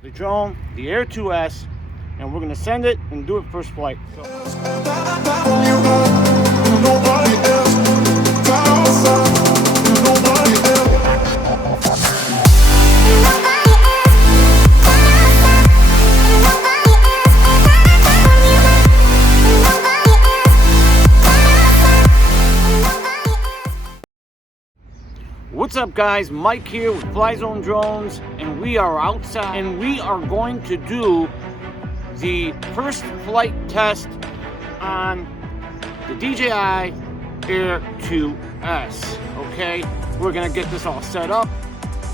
The drone, the Air 2S, and we're gonna send it and do it first flight. What's up guys, Mike here with Flyzone Drones, and we are outside and we are going to do the first flight test on the DJI AIR 2S. Okay, we're gonna get this all set up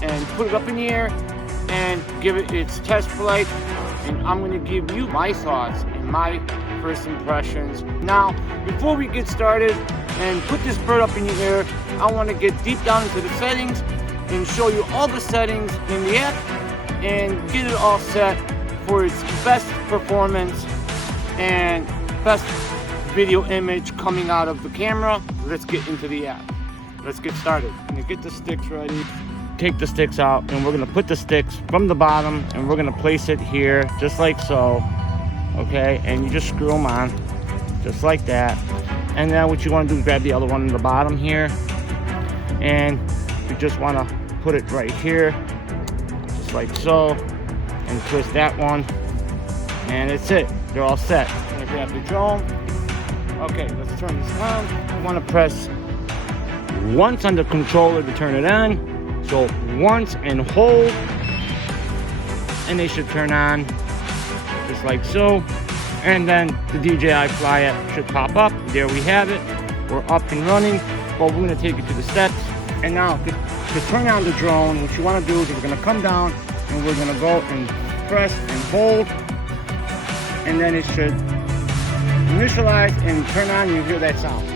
and put it up in the air and give it its test flight, and I'm gonna give you my thoughts and my first impressions. Now, before we get started and put this bird up in the air, I want to get deep down into the settings and show you all the settings in the app and get it all set for its best performance and best video image coming out of the camera. Let's get into the app. Let's get started. I'm gonna get the sticks ready. Take the sticks out, and we're gonna put the sticks from the bottom and we're gonna place it here just like so. Okay, and you just screw them on just like that. And then what you want to do is grab the other one in the bottom here, and you just want to put it right here just like so, and twist that one, and it's it. They're all set. I'm gonna grab the drone. Okay, let's turn this on. You want to press once on the controller to turn it on, so once and hold, and they should turn on just like so. And then the DJI Fly app should pop up. There we have it. We're up and running. But we're gonna take you to the steps. And now to turn on the drone, what you wanna do is we're gonna come down and we're gonna go and press and hold. And then it should initialize and turn on. You hear that sound.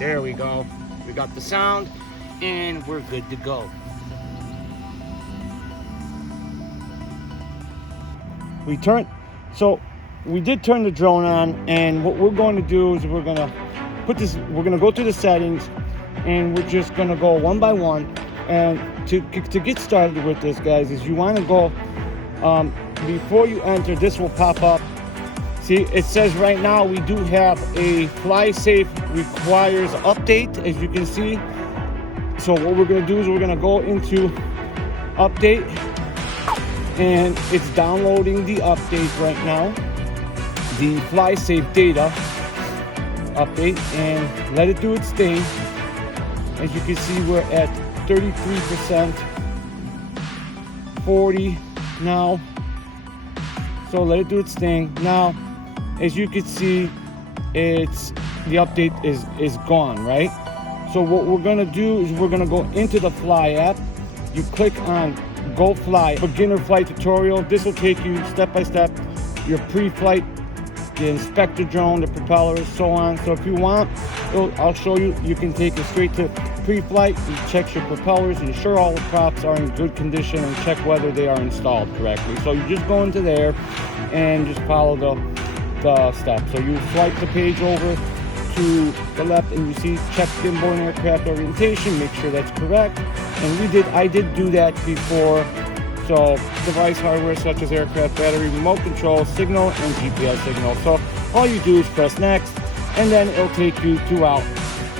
There we go. We got the sound and we're good to go. We did turn the drone on, and what we're going to do is we're going to go through the settings, and we're just going to go one by one. And to get started with this, guys, is you want to go, before you enter, this will pop up. See, it says right now we do have a fly safe requires update, as you can see. So what we're going to do is we're going to go into update, and it's downloading the update right now, the fly safe data update, and let it do its thing. As you can see, we're at 33%, 40 now, so let it do its thing. Now, as you can see, the update is gone, right? So what we're gonna do is we're gonna go into the Fly app. You click on Go Fly, beginner flight tutorial. This will take you step by step, your pre-flight, the inspector drone, the propellers, so on. So if you want, I'll show you. You can take it straight to pre-flight. You check your propellers, ensure all the props are in good condition, and check whether they are installed correctly. So you just go into there and just follow the steps. So you swipe the page over to the left, and you see check gimbal and aircraft orientation, make sure that's correct. And I did do that before. So device hardware such as aircraft battery, remote control, signal, and GPS signal. So all you do is press next, and then it'll take you throughout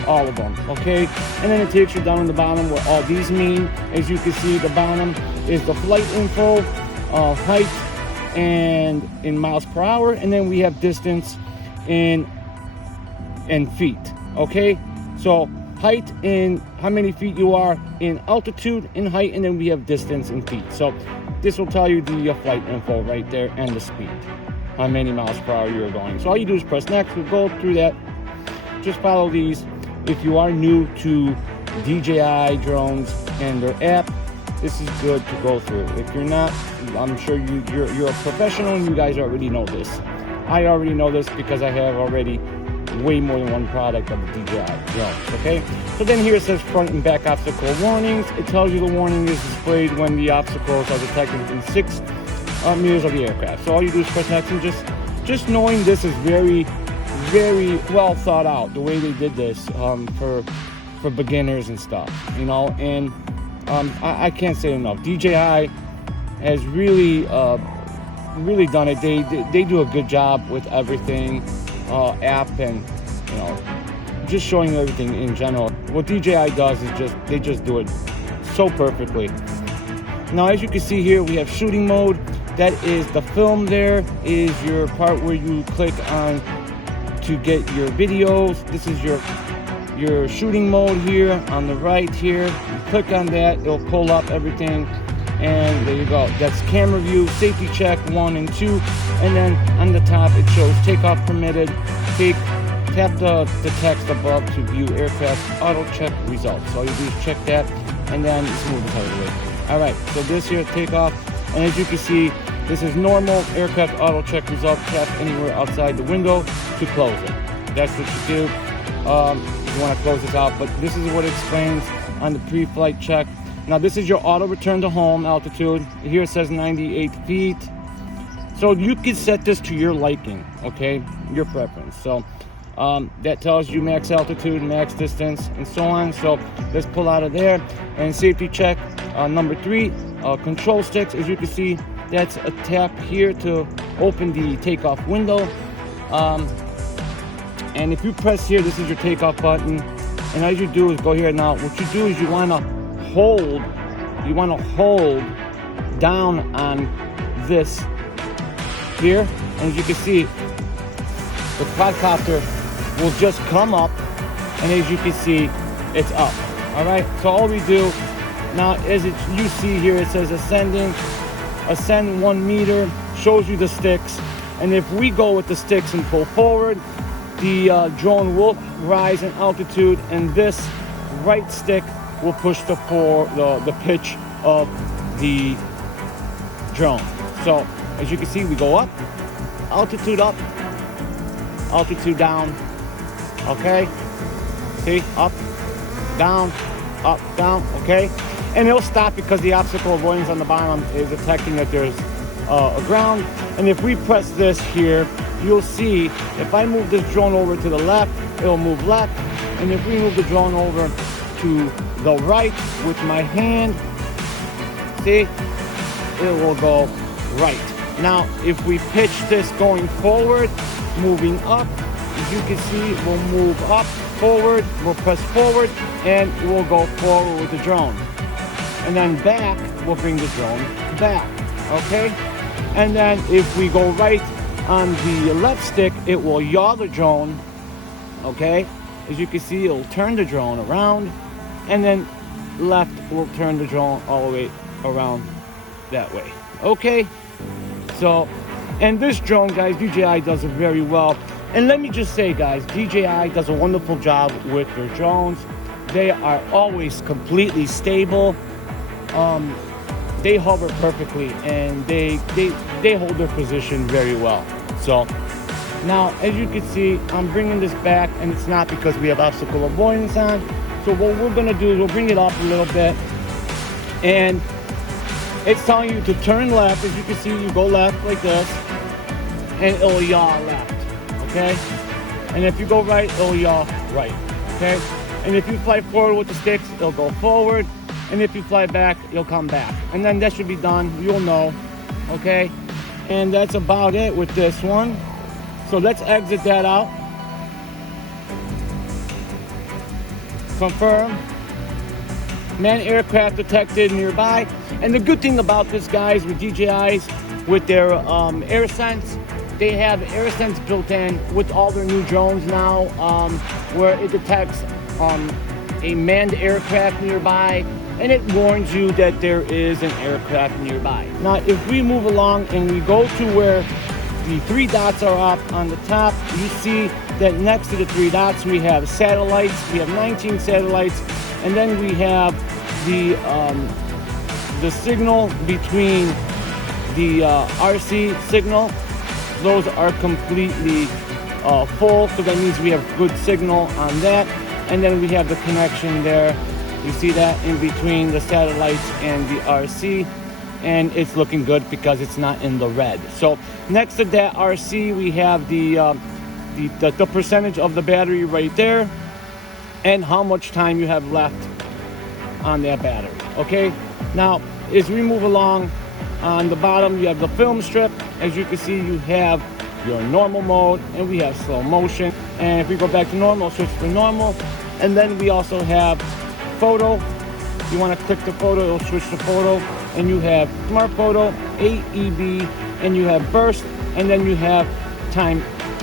all of them, okay? And then it takes you down in the bottom what all these mean. As you can see, the bottom is the flight info, height, and in miles per hour, and then we have distance in feet, okay? So height in how many feet you are in altitude, in height, and then we have distance in feet. So this will tell you the flight info right there and the speed, how many miles per hour you're going. So all you do is press next. We'll go through that. Just follow these. If you are new to DJI drones and their app, this is good to go through. If you're not, I'm sure you're a professional and you guys already know this. I already know this because I have already way more than one product of the DJI drones, okay? So then here it says front and back obstacle warnings. It tells you the warning is displayed when the obstacles are detected within 6 meters of the aircraft. So all you do is press next, and just knowing this is very, very well thought out, the way they did this for beginners and stuff, you know. And I can't say enough. DJI has really done it. They do a good job with everything, app, and just showing you everything in general. What DJI does is they just do it so perfectly. Now, as you can see here, we have shooting mode. That is the film. There is your part where you click on to get your videos. This is your shooting mode here on the right here. You click on that, it'll pull up everything, and there you go. That's camera view, safety check 1 and 2, and then on the top it shows takeoff permitted. Tap the text above to view aircraft auto check results. All you do is check that, and then just move this out of the way. All right, so this here takeoff, and as you can see, this is normal aircraft auto check result. Tap anywhere outside the window to close it. That's what you do. You want to close this out, but this is what it explains on the pre-flight check. Now this is your auto return to home altitude. Here it says 98 feet. So you can set this to your liking, okay, your preference. So that tells you max altitude, max distance, and so on. So let's pull out of there. And safety check number 3, control sticks. As you can see, that's a tap here to open the takeoff window. And if you press here, this is your takeoff button. And as you do is go here. Now what you do is you want to hold down on this here. And as you can see, the quadcopter will just come up, and as you can see, it's up. All right, so all we do now is you see here it says ascend 1 meter, shows you the sticks, and if we go with the sticks and pull forward, the drone will rise in altitude, and this right stick will push the pitch of the drone. So as you can see, we go up, altitude down, okay, see, up, down, okay, and it'll stop because the obstacle avoidance on the bottom is detecting that there's a ground. And if we press this here, you'll see if I move this drone over to the left, it'll move left, and if we move the drone over to the right with my hand, see, it will go right. Now if we pitch this going forward, moving up, as you can see, we'll move up, forward, we'll press forward, and we'll go forward with the drone. And then back, we'll bring the drone back, okay? And then if we go right on the left stick, it will yaw the drone, okay? As you can see, it'll turn the drone around, and then left will turn the drone all the way around that way, okay? So, and this drone, guys, DJI does it very well. And let me just say, guys, DJI does a wonderful job with their drones. They are always completely stable. They hover perfectly, and they hold their position very well. So now, as you can see, I'm bringing this back, and it's not because we have obstacle avoidance on. So what we're gonna do is we'll bring it up a little bit, and it's telling you to turn left. As you can see, you go left like this, and it'll yaw left, okay? And if you go right, it'll yaw right, okay? And if you fly forward with the sticks, it'll go forward. And if you fly back, you'll come back. And then that should be done, you'll know, okay? And that's about it with this one. So let's exit that out. Confirm. Manned aircraft detected nearby. And the good thing about this, guys, with DJI's, with their AirSense, they have AirSense built in with all their new drones now, where it detects a manned aircraft nearby, and it warns you that there is an aircraft nearby. Now, if we move along and we go to where the 3 dots are up on the top, you see that next to the 3 dots we have satellites. We have 19 satellites, and then we have the signal between the RC signal. Those are completely full, so that means we have good signal on that. And then we have the connection there. You see that in between the satellites and the RC, and it's looking good because it's not in the red. So next to that RC, we have the percentage of the battery right there, and how much time you have left on that battery. Okay, now as we move along, on the bottom you have the film strip. As you can see, you have your normal mode and we have slow motion. And if we go back to normal, switch to normal. And then we also have photo. You want to click the photo, it'll switch to photo. And you have smart photo, AEB, and you have burst, and then you have time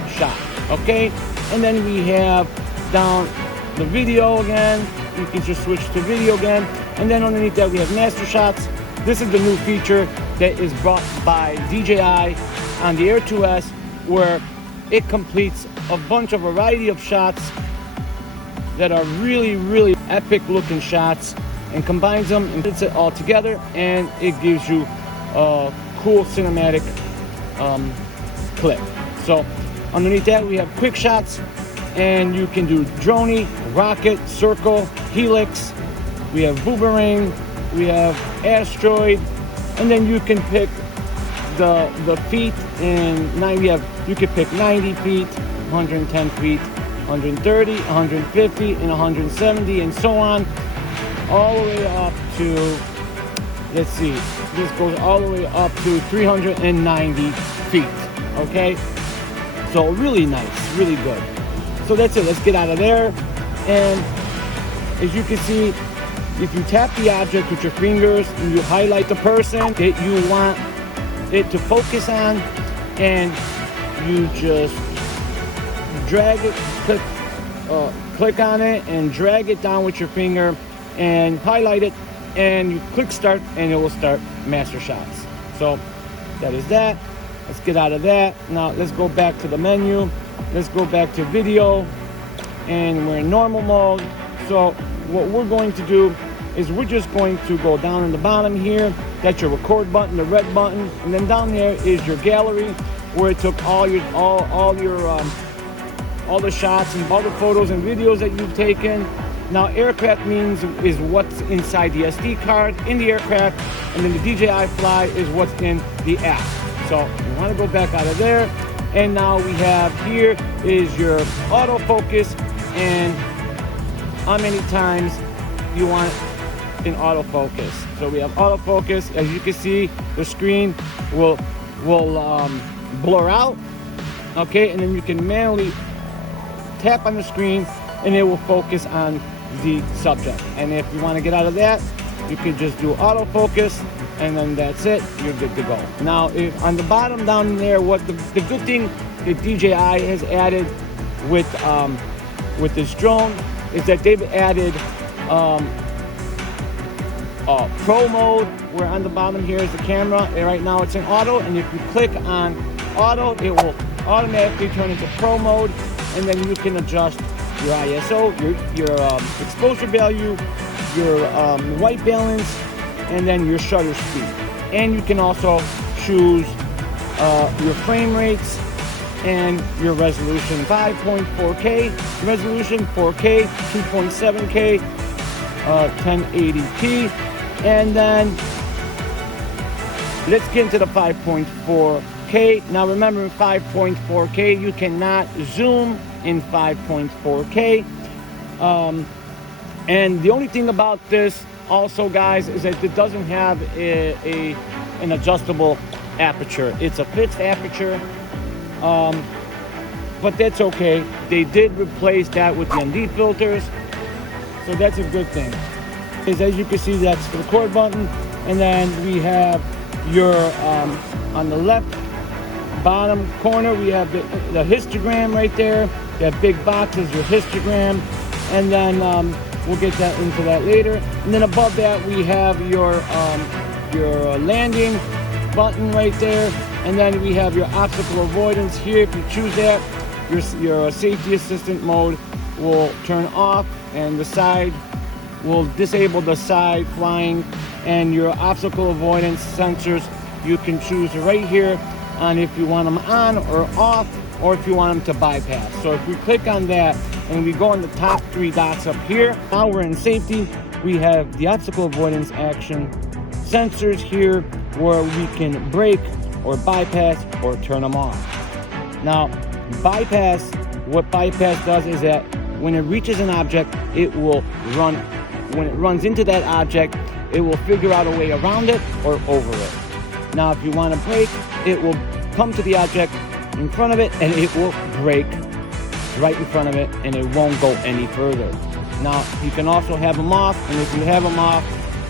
shot. Okay, and then we have down the video again. You can just switch to video again. And then underneath that we have master shots. This is the new feature that is brought by DJI on the Air 2S, where it completes a variety of shots that are really epic looking shots, and combines them and puts it all together, and it gives you a cool cinematic clip. So underneath that we have quick shots, and you can do drone, rocket, circle, helix, we have boomerang, we have asteroid, and then you can pick the feet. And you can pick 90 feet, 110 feet, 130, 150, and 170, and so on, all the way up to, let's see, this goes all the way up to 390 feet. Okay, so really nice, really good. So that's it. Let's get out of there. And as you can see, if you tap the object with your fingers and you highlight the person that you want it to focus on, and you just drag it, click on it and drag it down with your finger and highlight it, and you click start, and it will start master shots. So that is that. Let's get out of that. Now let's go back to the menu. Let's go back to video, and we're in normal mode. So what we're going to do is we're just going to go down in the bottom here. That's your record button, the red button, and then down there is your gallery, where it took all the shots and all the photos and videos that you've taken. Now aircraft is what's inside the SD card in the aircraft, and then the DJI Fly is what's in the app. So you want to go back out of there, and now we have here is your autofocus and how many times you want in autofocus. So we have autofocus. As you can see, the screen will blur out. Okay, and then you can manually tap on the screen and it will focus on the subject. And if you want to get out of that, you can just do autofocus, and then that's it, you're good to go. Now if on the bottom down there, what the good thing that DJI has added with this drone is that they've added pro mode, where on the bottom here is the camera, and right now it's in auto, and if you click on auto, it will automatically turn into pro mode, and then you can adjust your ISO, your exposure value, your white balance, and then your shutter speed. And you can also choose your frame rates and your resolution: 5.4K resolution, 4K, 2.7K, 1080p. And then let's get into the 5.4K. Now remember, in 5.4K you cannot zoom in 5.4K. And the only thing about this also, guys, is that it doesn't have an adjustable aperture. It's a fixed aperture, but that's okay. They did replace that with the ND filters, so that's a good thing. As you can see, that's the record button, and then we have your on the left bottom corner we have the histogram right there. That big box is your histogram, and then we'll get into that later. And then above that we have your landing button right there, and then we have your obstacle avoidance here. If you choose that, your safety assistant mode will turn off, and the side will disable the side flying, and your obstacle avoidance sensors you can choose right here on if you want them on or off, or if you want them to bypass. So if we click on that and we go on the top three dots up here, now we're in safety. We have the obstacle avoidance action sensors here, where we can brake or bypass or turn them off. Now bypass, what bypass does is that when it reaches an object, it will run. When it runs into that object, it will figure out a way around it or over it. Now, if you want to brake, it will come to the object in front of it and it will brake right in front of it, and it won't go any further. Now, you can also have them off, and if you have them off,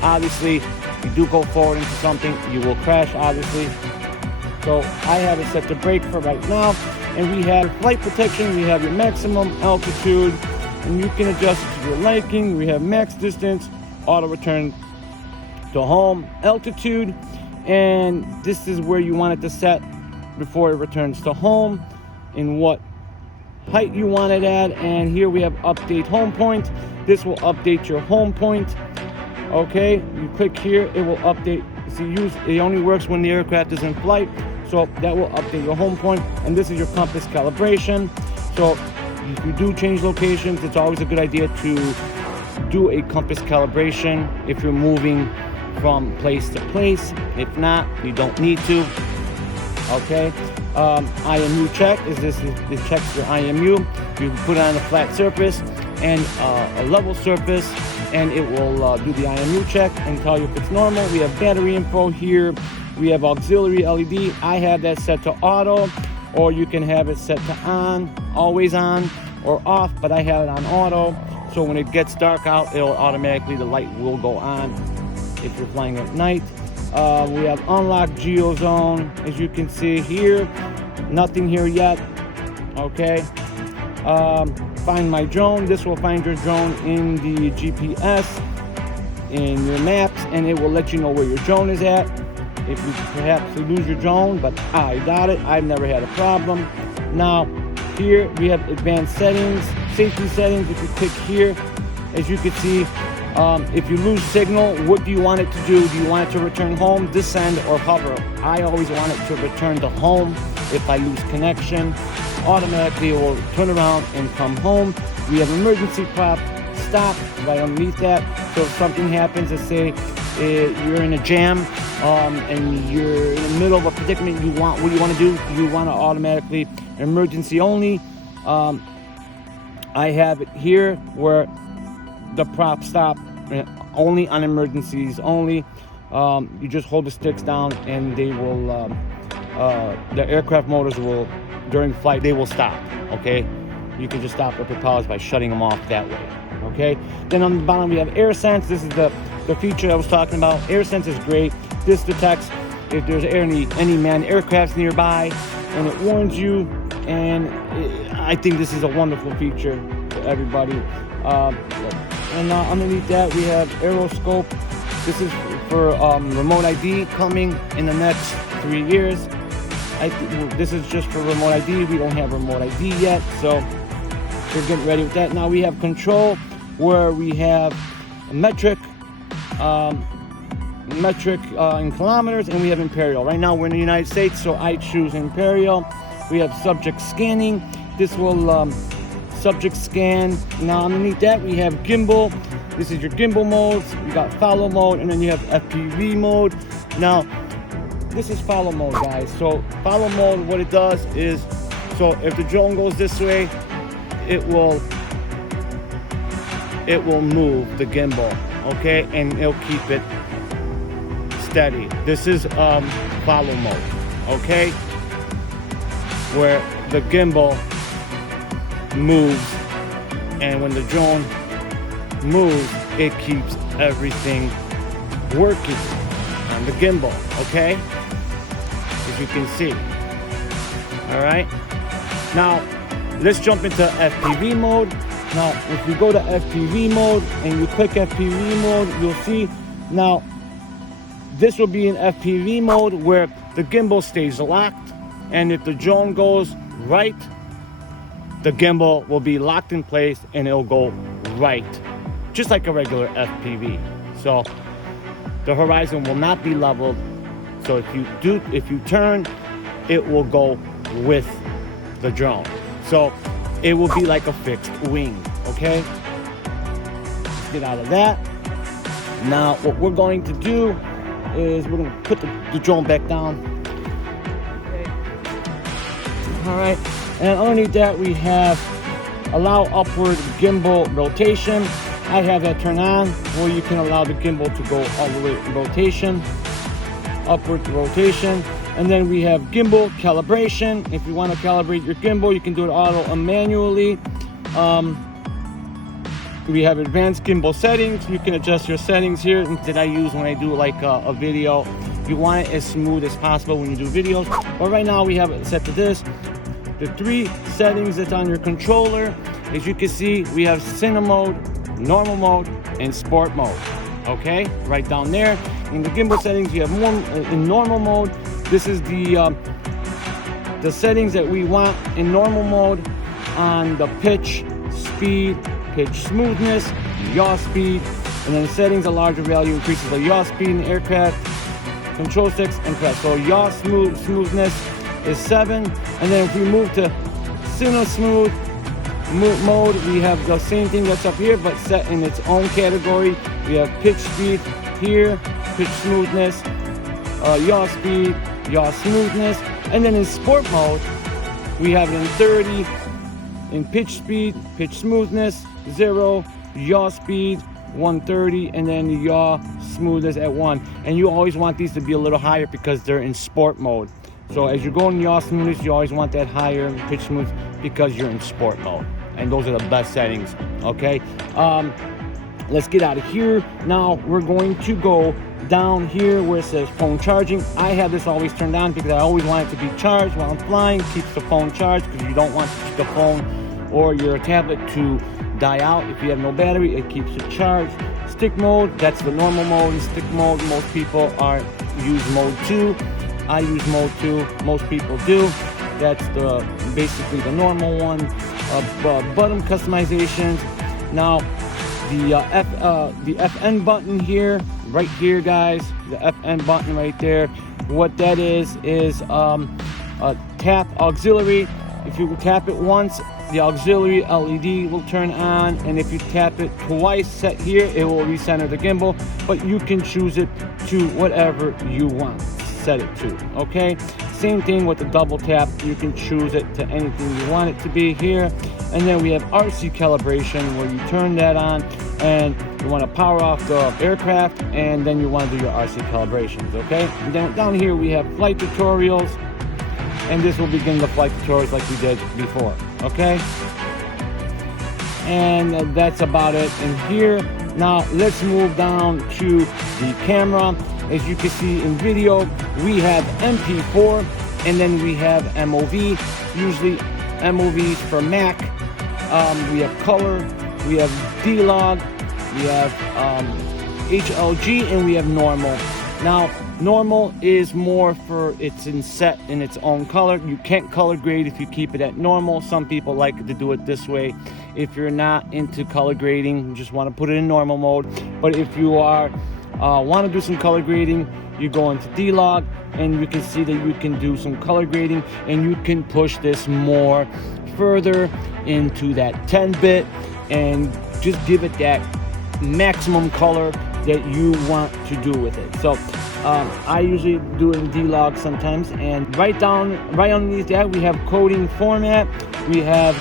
obviously, if you do go forward into something, you will crash, obviously. So I have it set to brake for right now, and we have flight protection, we have your maximum altitude, and you can adjust it to your liking. We have max distance, auto return to home, altitude, and this is where you want it to set before it returns to home, in what height you want it at. And here we have update home point. This will update your home point. Okay, you click here, it will update. It only works when the aircraft is in flight, so that will update your home point. And this is your compass calibration. So if you do change locations, it's always a good idea to do a compass calibration if you're moving from place to place. If not, you don't need to. Okay, IMU check is this. It checks your IMU. You can put it on a flat surface and a level surface, and it will do the IMU check and tell you if it's normal. We have battery info here. We have auxiliary LED. I have that set to auto, or you can have it set to on, always on, or off, but I have it on auto. So when it gets dark out, it'll automatically, the light will go on if you're flying at night. We have unlock geo zone, as you can see here. Nothing here yet. Okay. Find my drone. This will find your drone in the GPS, in your maps, and it will let you know where your drone is at. If you perhaps lose your drone, but I got it. I've never had a problem. Now, here we have advanced settings, safety settings. If you click here, as you can see, if you lose signal, what do you want it to do? Do you want it to return home, descend, or hover? I always want it to return to home. If I lose connection, automatically it will turn around and come home. We have emergency prop, stop right underneath that. So if something happens, let's say you're in a jam and you're in the middle of a predicament, what do you want to do? You want to automatically emergency only. I have it here where the prop stop only on emergencies only. You just hold the sticks down and they will the aircraft motors will, during flight, they will stop. Okay, you can just stop the propellers by shutting them off that way. Okay, then on the bottom we have AirSense. This is the feature I was talking about. AirSense is great. This detects if there's any manned aircrafts nearby, and it warns you. And I think this is a wonderful feature for everybody. And underneath that we have Aeroscope. This is for remote ID coming in the next 3 years. This is just for remote ID. We don't have remote ID yet, so we're getting ready with that. Now we have control, where we have metric in kilometers, and we have imperial. Right now we're in the United States, so I choose imperial. We have subject scanning. This will subject scan. Now underneath that we have gimbal. This is your gimbal modes. You got follow mode, and then you have FPV mode. Now this is follow mode, guys. So follow mode, what it does is, so if the drone goes this way, it will move the gimbal, okay, and it'll keep it steady. This is follow mode, okay, where the gimbal moves, and when the drone moves, it keeps everything working on the gimbal, okay, as you can see. All right, now let's jump into FPV mode. Now if you go to FPV mode and you click FPV mode, you'll see now this will be in FPV mode where the gimbal stays locked, and if the drone goes right, the gimbal will be locked in place and it'll go right, just like a regular FPV. So the horizon will not be leveled. So if you turn, it will go with the drone. So it will be like a fixed wing, okay? Let's get out of that. Now what we're going to do is we're gonna put the drone back down. Okay. All right, and underneath that we have allow upward gimbal rotation. I have that turned on where you can allow the gimbal to go all the way in rotation, upward rotation. And then we have gimbal calibration. If you want to calibrate your gimbal, you can do it auto and manually. We have advanced gimbal settings. You can adjust your settings here that I use when I do like a video. You want it as smooth as possible when you do videos. But right now we have it set to this. The 3 settings that's on your controller, as you can see, we have cinema mode, normal mode, and sport mode. Okay, right down there. In the gimbal settings, you have more in normal mode. This is the settings that we want in normal mode on the pitch, speed, pitch smoothness, yaw speed, and then settings a larger value increases the yaw speed in aircraft, control sticks, and press. So yaw smoothness is 7, and then if we move to cinema smooth mode, we have the same thing that's up here, but set in its own category. We have pitch speed here, pitch smoothness, yaw speed, yaw smoothness, and then in sport mode, we have it in 30, in pitch speed, pitch smoothness, 0, yaw speed, 130, and then the yaw smoothness at 1. And you always want these to be a little higher because they're in sport mode. So as you go in yaw smoothness, you always want that higher pitch smooth because you're in sport mode. And those are the best settings, okay? Let's get out of here. Now we're going to go down here where it says phone charging. I have this always turned on because I always want it to be charged while I'm flying. Keeps the phone charged because you don't want the phone or your tablet to die out. If you have no battery, it keeps it charged. Stick mode, that's the normal mode. Stick mode, most people use mode 2. I use mode 2, most people do. That's basically the normal one. Button customizations. Now the FN button here, right here, guys, the FN button right there, what that is a tap auxiliary. If you tap it once, the auxiliary LED will turn on, and if you tap it twice set here, it will recenter the gimbal, but you can choose it to whatever you want, set it to, okay? Same thing with the double tap, you can choose it to anything you want it to be here. And then we have RC calibration, where you turn that on and you want to power off the aircraft, and then you want to do your RC calibrations, okay? And then down here we have flight tutorials, and this will begin the flight tutorials like we did before, okay? And that's about it in here. Now let's move down to the camera. As you can see in video, we have MP4, and then we have MOV, usually MOVs for Mac. We have color, we have D-Log, we have HLG, and we have normal. Now, normal is more for it's set in its own color. You can't color grade if you keep it at normal. Some people like to do it this way. If you're not into color grading, you just want to put it in normal mode. But if you are want to do some color grading, you go into D-Log, and you can see that you can do some color grading, and you can push this more further into that 10-bit and just give it that maximum color that you want to do with it. So I usually do it in D-Log sometimes, and right underneath that we have coding format. We have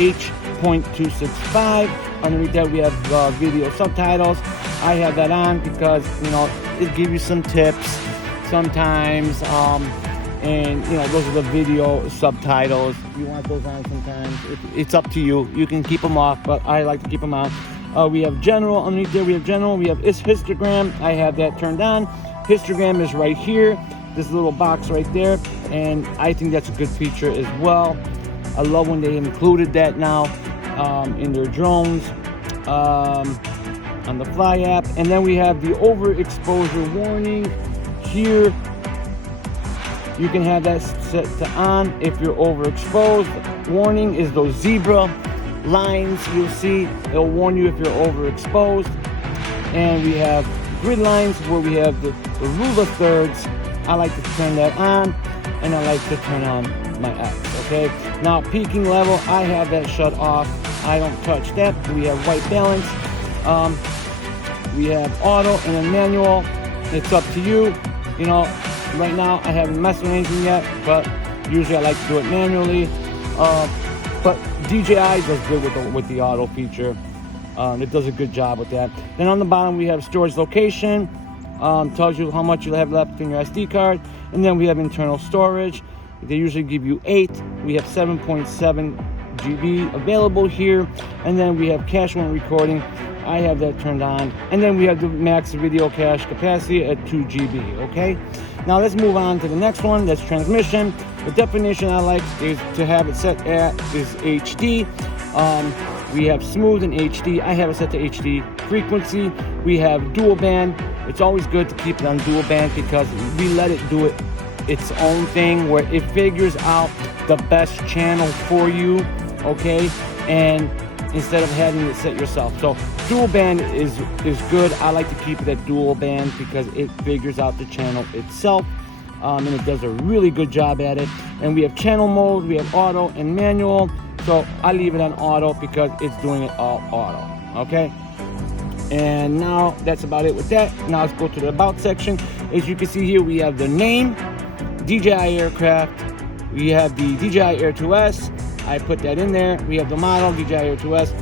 H.265. Underneath that we have video subtitles. I have that on because, you know, it gives you some tips sometimes, and you know, those are the video subtitles. You want those on sometimes, it's up to you. You can keep them off, but I like to keep them on. We have general. Underneath there we have general. We have histogram. I have that turned on. Histogram is right here, this little box right there, and I think that's a good feature as well. I love when they included that now in their drones, on the Fly app. And then we have the overexposure warning here. You can have that set to on if you're overexposed. Warning is those zebra lines you'll see. It'll warn you if you're overexposed. And we have grid lines where we have the rule of thirds. I like to turn that on, and I like to turn on my X, okay? Now, peaking level, I have that shut off. I don't touch that. We have white balance. We have auto and then manual. It's up to you. You know, right now I haven't messed with anything yet, but usually I like to do it manually. But DJI does good with the auto feature. It does a good job with that. Then on the bottom we have storage location, tells you how much you'll have left in your SD card. And then we have internal storage. They usually give you 8. We have 7.7 GB available here. And then we have cache when recording. I have that turned on. And then we have the max video cache capacity at 2 GB. Okay, now let's move on to the next one. That's transmission. The definition I like is to have it set at is HD. We have smooth and HD. I have it set to HD. Frequency, we have dual band. It's always good to keep it on dual band because we let it do its own thing where it figures out the best channel for you, okay? And instead of having it set yourself. So dual band is good. I like to keep it at dual band because it figures out the channel itself. And it does a really good job at it. And we have channel mode, we have auto and manual. So I leave it on auto because it's doing it all auto, okay? And now that's about it with that. Now let's go to the about section. As you can see here, we have the name, DJI aircraft. We have the DJI AIR 2S. I put that in there. We have the model, DJI AIR 2S.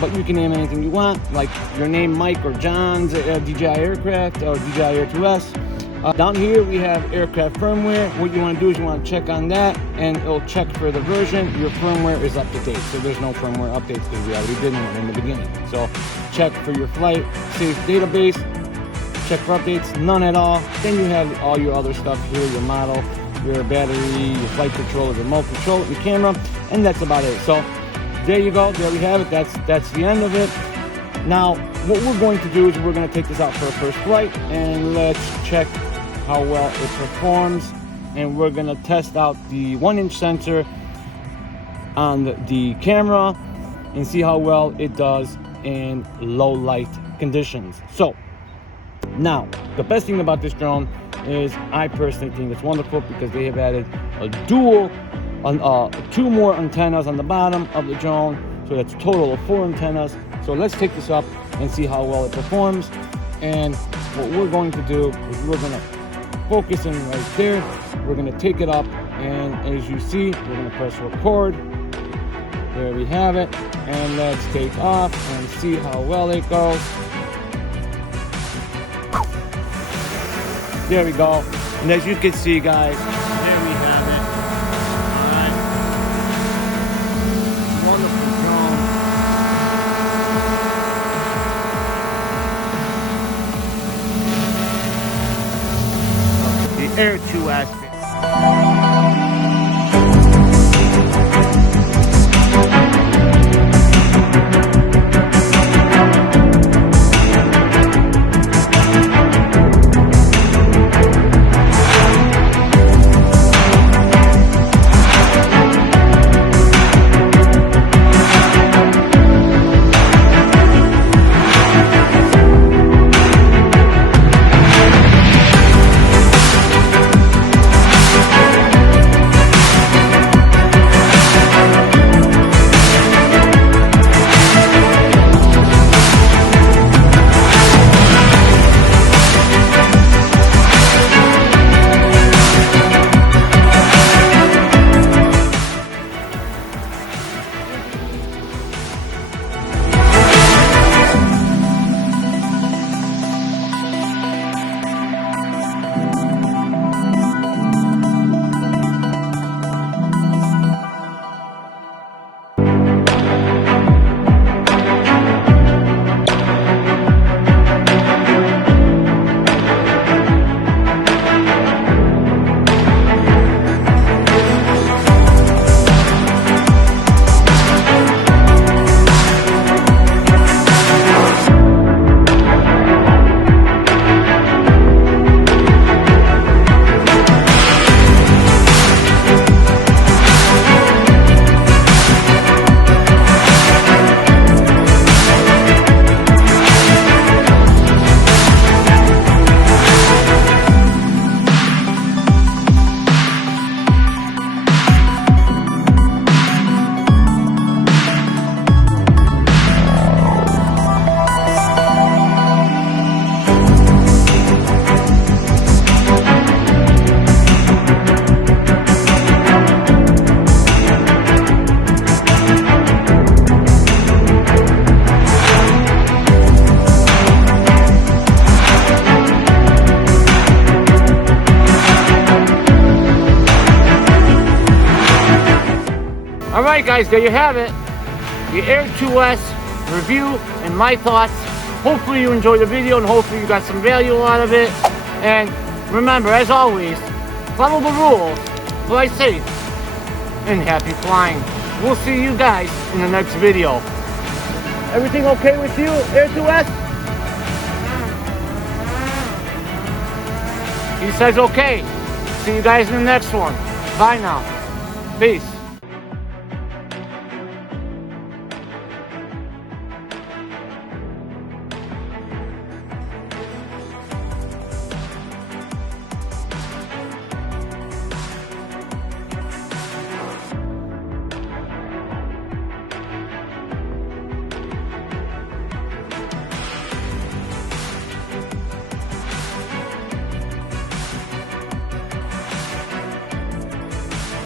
But you can name anything you want, like your name, Mike or John's DJI aircraft or DJI AIR 2S. Down here we have aircraft firmware. What you want to do is you want to check on that and it'll check for the version. Your firmware is up to date, so there's no firmware updates because we already did one in the beginning. So check for your flight safe database, check for updates, none at all. Then you have all your other stuff here, your model, your battery, your flight controller, your remote control, your camera, and that's about it. So there you go, there we have it. That's the end of it. Now what we're going to do is we're going to take this out for a first flight and let's check how well it performs, and we're going to test out the 1-inch sensor on the camera and see how well it does in low light conditions. So now the best thing about this drone is I personally think it's wonderful because they have added a dual 2 more antennas on the bottom of the drone, so that's a total of 4 antennas. So let's take this up and see how well it performs. And what we're going to do is we're going to focus in right there. We're going to take it up, and as you see, we're going to press record. There we have it, and let's take off and see how well it goes. There we go. And as you can see, guys, there we have it. All right. Wonderful drone. The Air 2S. Alright guys, there you have it. The Air 2S review and my thoughts. Hopefully you enjoyed the video and hopefully you got some value out of it. And remember, as always, follow the rules, fly safe, and happy flying. We'll see you guys in the next video. Everything okay with you, Air 2S? He says okay. See you guys in the next one. Bye now. Peace.